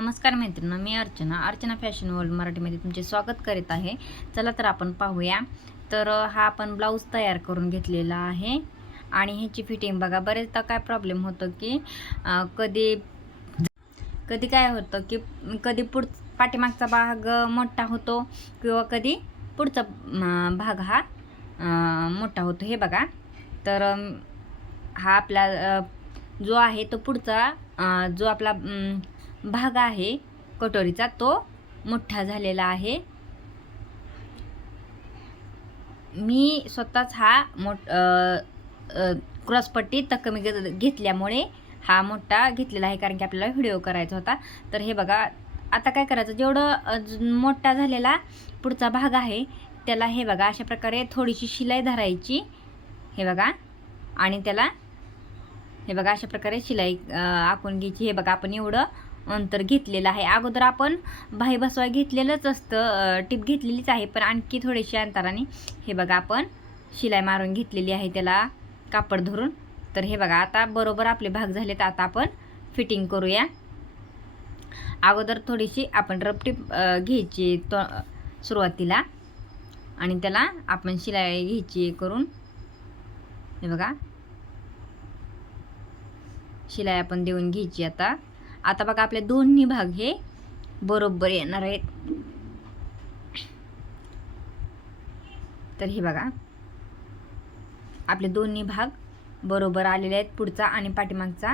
नमस्कार मैत्रिणं मी अर्चना. अर्चना फॅशन वर्ल्ड मराठीमध्ये तुमचे स्वागत करीत आहे. चला तर आपण पाहूया. तर हा आपण ब्लाऊज तयार करून घेतलेला आहे. आणि ह्याची फिटिंग बघा बरेचदा काय प्रॉब्लेम होतो की कधी कधी काय होतं की कधी पुढ पाठीमागचा भाग मोठा होतो किंवा कधी पुढचा भाग हा मोठा होतो. हे बघा. तर हा आपला जो आहे तो पुढचा जो आपला भाग आहे. कटोरीचा तो मोठा झालेला आहे. मी स्वतःच हा मोठ क्रॉसपट्टी तक्कमी घेतल्यामुळे हा मोठा घेतलेला आहे कारण की आपल्याला व्हिडिओ करायचा होता. तर हे बघा आता काय करायचं? जेवढं अजून मोठा झालेला पुढचा भाग आहे त्याला हे बघा अशा प्रकारे थोडीशी शिलाई धरायची. हे बघा आणि त्याला हे बघा अशा प्रकारे शिलाई आखून घ्यायची. हे बघा आपण एवढं अंतर घेतलेलं आहे. अगोदर आपण भाई बसवा घेतलेलंच असतं टिप घेतलेलीच आहे पण आणखी थोडीशी अंतराने हे बघा आपण शिलाई मारून घेतलेली आहे त्याला कापड धरून. तर हे बघा आता बरोबर आपले भाग झालेत आता आपण फिटिंग करूया. अगोदर थोडीशी आपण रबटीप घ्यायची तो सुरुवातीला. आणि त्याला आपण शिलाई घ्यायची करून. हे बघा. शिलाई आपण देऊन घ्यायची आता. आता बघा आपले दोन्ही भाग हे बरोबर येणार आहेत. तर हे बघा. आपले दोन्ही भाग बरोबर आलेले आहेत पुढचा आणि पाठीमागचा.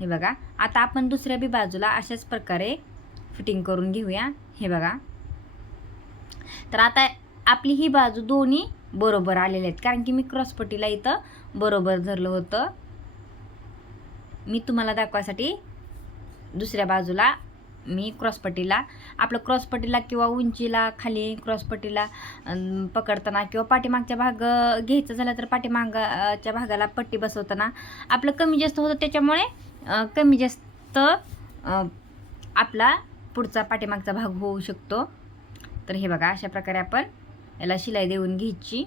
हे बघा. आता आपण दुसऱ्या बी बाजूला अशाच प्रकारे फिटिंग करून घेऊया. हे बघा. तर आता आपली ही बाजू दोन्ही बरोबर आलेल्या आहेत. कारण की मी क्रॉसपट्टीला इथं बरोबर धरलं होतं. मी तुम्हाला दाखवायसाठी दुसऱ्या बाजूला मी क्रॉसपट्टीला आपलं क्रॉसपट्टीला किंवा उंचीला खाली क्रॉसपट्टीला पकडताना किंवा पाठीमागच्या भाग घ्यायचं झालं तर पाठीमागच्या भागाला पट्टी बसवताना आपलं कमी जास्त होतं. त्याच्यामुळे कमी जास्त आपला पुढचा पाठीमागचा भाग होऊ शकतो. तर हे बघा अशा प्रकारे आपण याला शिलाई देऊन घ्यायची.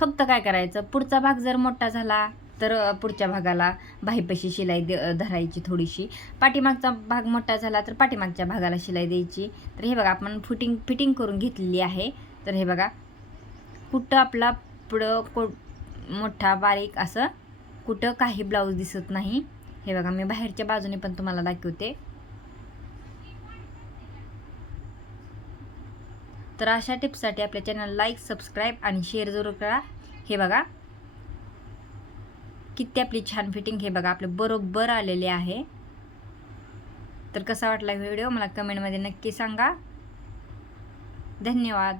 फक्त काय करायचं? पुढचा भाग जर मोठा झाला तर पुढच्या भागाला बाहीपाशी शिलाई दे धरायची थोडीशी. पाठीमागचा भाग मोठा झाला तर पाठीमागच्या भागाला शिलाई द्यायची. तर हे बघा आपण फिटिंग फिटिंग करून घेतलेली आहे. तर हे बघा कुठं आपला पुढं को मोठा बारीक असं कुठं काही ब्लाऊज दिसत नाही. हे बघा मी बाहेरच्या बाजूने पण तुम्हाला दाखवते. तर अशा टिप्ससाठी आपल्या चॅनल लाईक सबस्क्राईब आणि शेअर जरूर करा. हे बघा. किती आपली छान फिटिंग हे बघा आपले बरोबर आलेले आहे. तर कसा वाटला व्हिडिओ? मला कमेंटमध्ये नक्की सांगा. धन्यवाद.